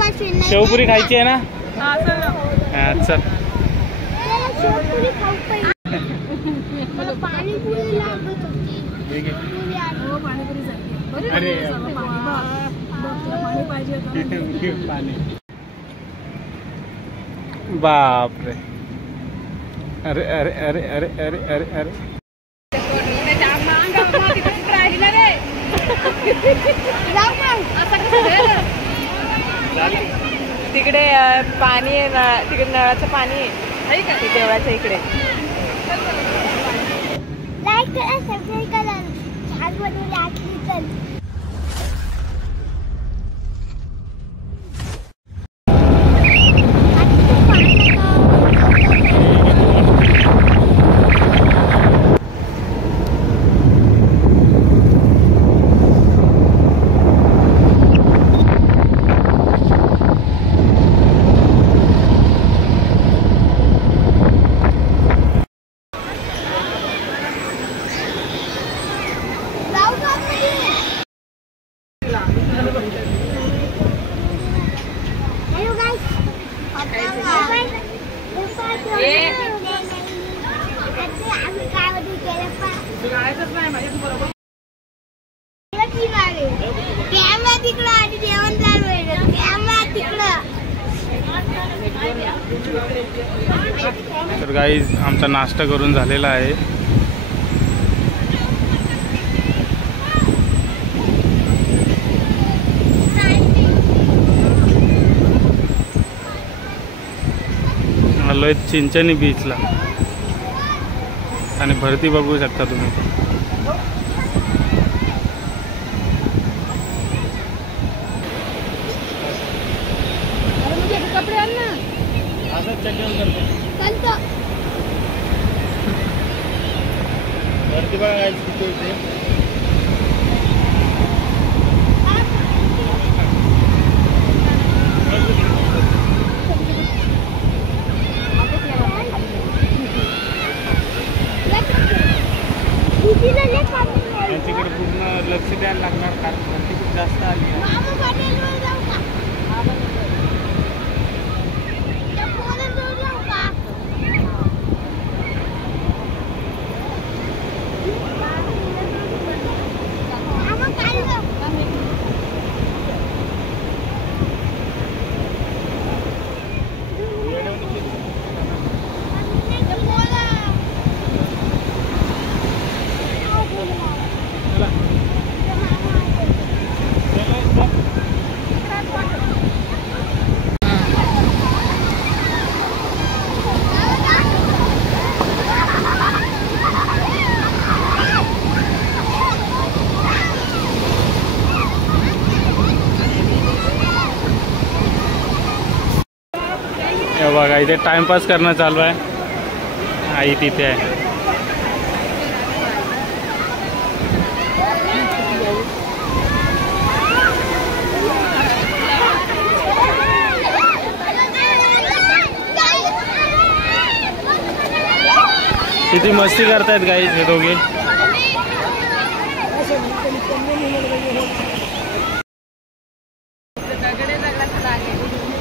शेवपुरी खायची आहे ना? हा चल. बापरे. अरे अरे अरे अरे अरे अरे अरे तिकडे पाणी आहे, तिकडे नळाचं पाणी आहे का देवळाच्या इकडे. लाईक करा, सबस्क्राइब करा, छान बनवली आजची चल. तर गाईज आमचा नाश्ता करून झालेला आहे. आलोय चिंचणी बीचला आणि भरती बघू शकता तुम्ही. कपडे आण ना. असंच चेक करतो. भरती बघा गाईज किती होते. त्यांच्याकडे पूर्ण लक्ष द्यायला लागणार कारण भरती खूप जास्त आली आहे. बघा इथे टाइमपास करणं चालू आहे. आई तिथे आहे. किती मस्ती करतायत गाईज हे दोघे.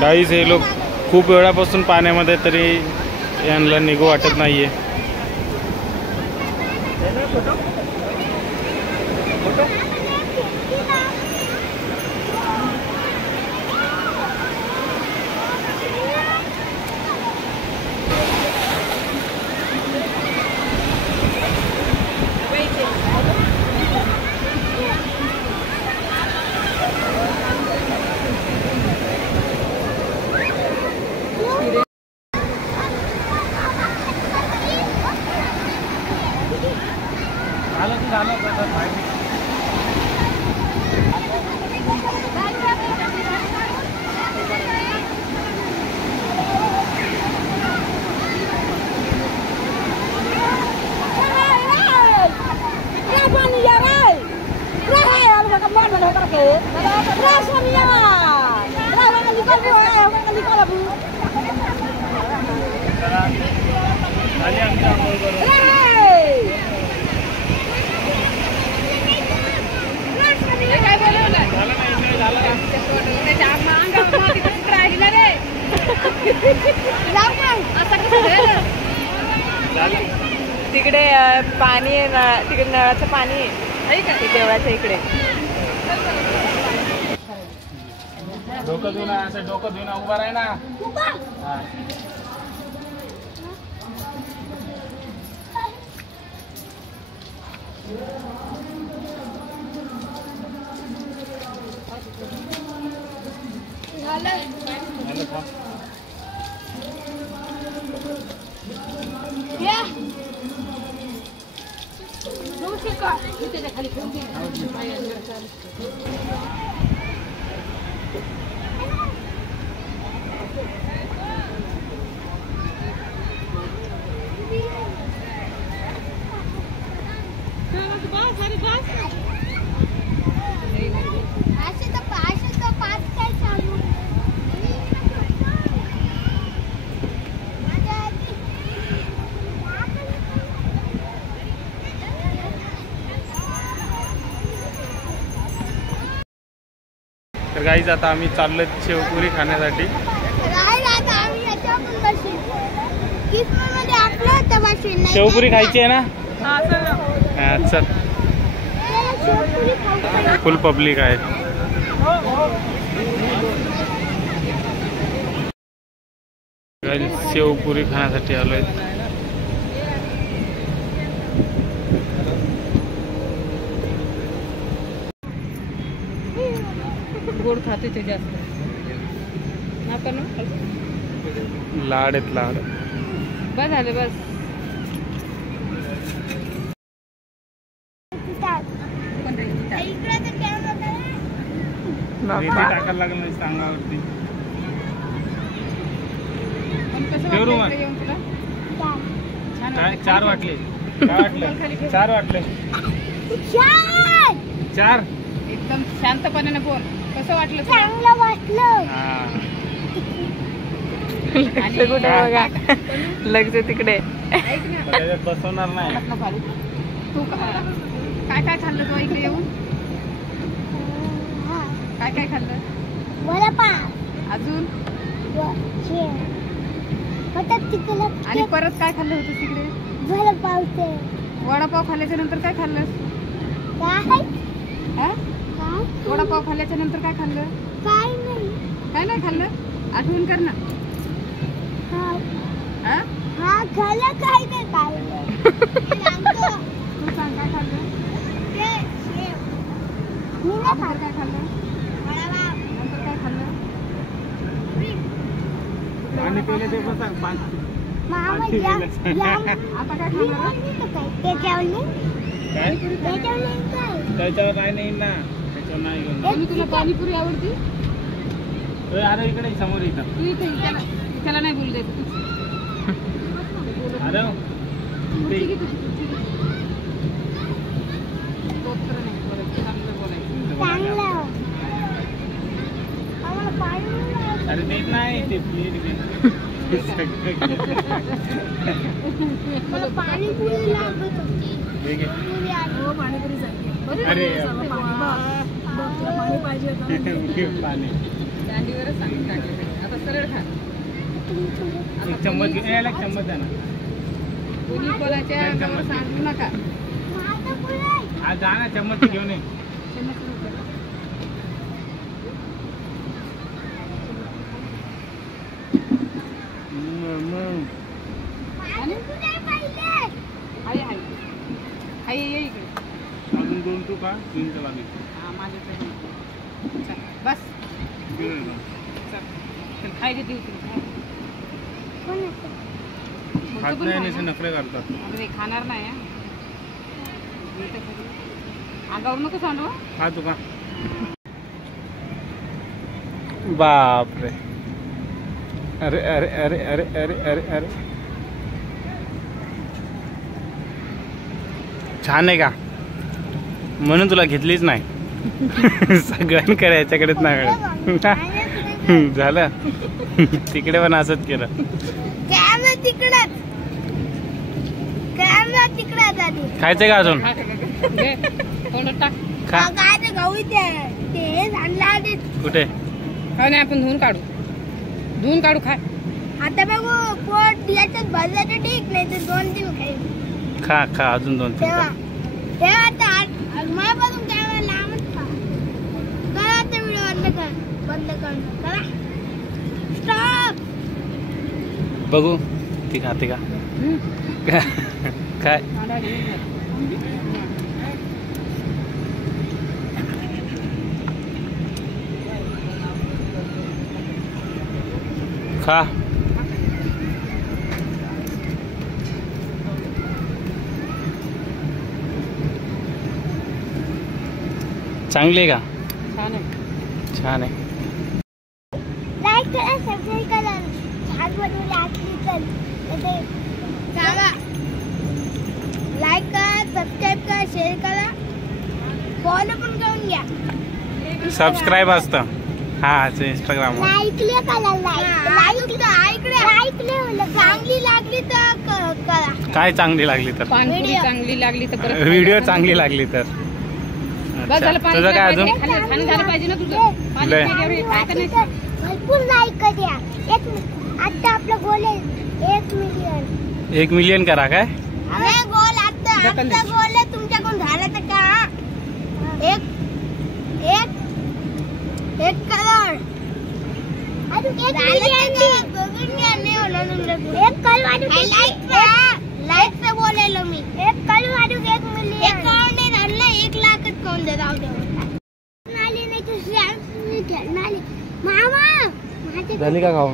गाईज हे लोक खूप वेळापासून पाण्यामध्ये तरी यांना निघू वाटत नाहीये. झालं जाऊ मग. तिकडे पाणी आहे ना, तिकडे नळाचं पाणी आहे का देवळाच्या इकडे. डोकं देऊ ना, असं डोकं देऊ ना, उभा राही ना. हा. झालं का? या. असे तर पाच काय चालू. तर गाईज आता आम्ही चाललो शेवपुरी खाण्यासाठी. शेवपुरी खायची आहे ना. हा चल. फुल पब्लिक आहे. शेवपुरी खाण्यासाठी आलोय. गोड खाते ते जास्त. लाड आहेत लाड. बस झाले बस. टाकायला लागलं नाही सांगावरती. काय 4 वाटले. काय वाटले? 4 वाटले. 4. एकदम शांतपणाने बोल. कसं वाटलं? चांगलं वाटलं. लक्ष तिकडे. बसवणार नाही. तू काय काय खाल्लं तू इकडे येऊन? काय काय खाल्लं? वडापाव. अजून आणि परत काय खाल्लं होतं तिकडे? वडापाव खाल्ल्याच्या नंतर काय खाल्लं? वडापाव खाल्ल्याच्या नंतर काय खाल्लं? काय नाही खाल्लं? आठवण कर ना. खाल्लं काय नाही खाल्लं. तू सांग काय खाल्लं? नंतर काय खाल्लं? नंतर काय खाल्लं? पाणी पिले ते पण सांग. आता काय खाल्लं? त्याच्यावर काय नाही ना. त्याच्यावर नाही घेऊन. तुला पाणीपुरी आवडती? अरे इकडे समोर इथं. तू इथे त्याला नाही बोलू देत. अरे अरे देत नाही ते मला पाणीपुरी लागत होती. अरे पाणी पाहिजे पाणी. दांडीवरच सांग. आता सरळ खा. एक चम्मच घे. याला चम्मच द्या ना. कोणी कोणाच्या जवळ सांगू नका. आज जा ना चम्मच घेऊन ये. अजून 2 तू का 3 चं लागेल. बस खायला देऊ. खात नाही असे नखरे करतात. अरे खाणार नाही. अंगावर नको सांडू. खा तू का. बापरे. अरे अरे अरे अरे अरे अरे अरे छान आहे का. म्हणून तुला घेतलीच नाही. सगळ्यांकडे याच्याकडेच नाही झालं. तिकडे पण असंच केलं. खायचंय का अजून? खा. कुठे नाही आपण धुवून काढू. खा. आता बघू पोट याच्यात भरलं तर ठीक, नाही तर 2-3 खाईल. खा अजून 2-3 तेव्हा खा. तेव्हा आता माझ्यापासून कॅमेरा लांबच खा. करा आता व्हिडिओ बंद करा. स्टॉप. बघू ती खा काय खा. चांगली आहे का? छान आहे. लाईक करा, सबस्क्राईब करा. छान बनवली लागली तर सांगा. लाईक करा, सबस्क्राईब करा, शेअर करा, फॉलो पण करून घ्या. सबस्क्राईब असतं. हा इंस्टाग्राम वर. लाईकले करा. लाईकले चांगली लागली तर करा. काय चांगली लागली तर? पाणपुरी चांगली लागली तर परत व्हिडिओ चांगली लागली तर. बस झालं. अच्छा. तुझं काय अजून? खाली झालं पाहिजे ना तुझं. पाणी लय. प्यायल्यावर काय करायचं? भरपूर लाईक द्या. आता आपलं गोल आहे 1 मिलियन. 1 मिलियन करा काय? नाही गोल आता गोल आहे तुमच्याकडून झालं तर का? 1 करोड. अजून 1 मिलियन. 1 करोड. लाईकचं बोलायलो मी. 1 करोड अजून 1 मिलियन. 1 करोड नाही झालं, 1 लाखच कोण दे जाऊ दे. नाली नाही तर नाली. मामा झाली का खाऊ?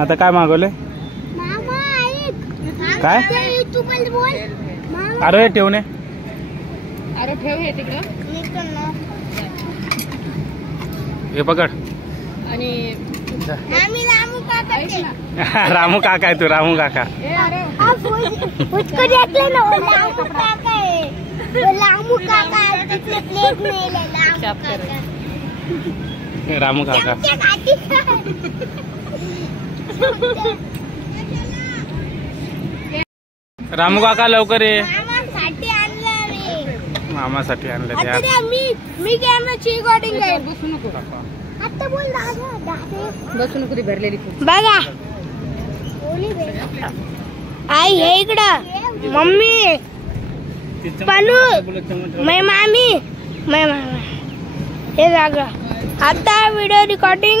आता काय मागवले? मामा ऐक. काय? तू पण बोल. मामा अरे ठेवणे. अरे ठेव हे तिकडं. मी करणार. हे पकड. आणि आम्ही रामू काका ऐक ते. ना. रामू काका आहे तू. रामू काका. ए, अरे उसको देख लेना, वो रामू काका है. वो रामू काका है, जिसने प्लेट नहीं ले. रामू चाप कर. काका रामू काका. चमचे खाती है. रामू काका लवकर ये. मामासाठी आणलं मी. मामासाठी आणलं आता त्या. द्या, मी कॅमेराची रेकॉर्डिंग आहे. बसू नको. आता बोल दादा. बसू नको ती भरलेली खूप. बघा आई हे इकडं मम्मी पनू मै मामी मै मामा हे जागा. आता व्हिडिओ रेकॉर्डिंग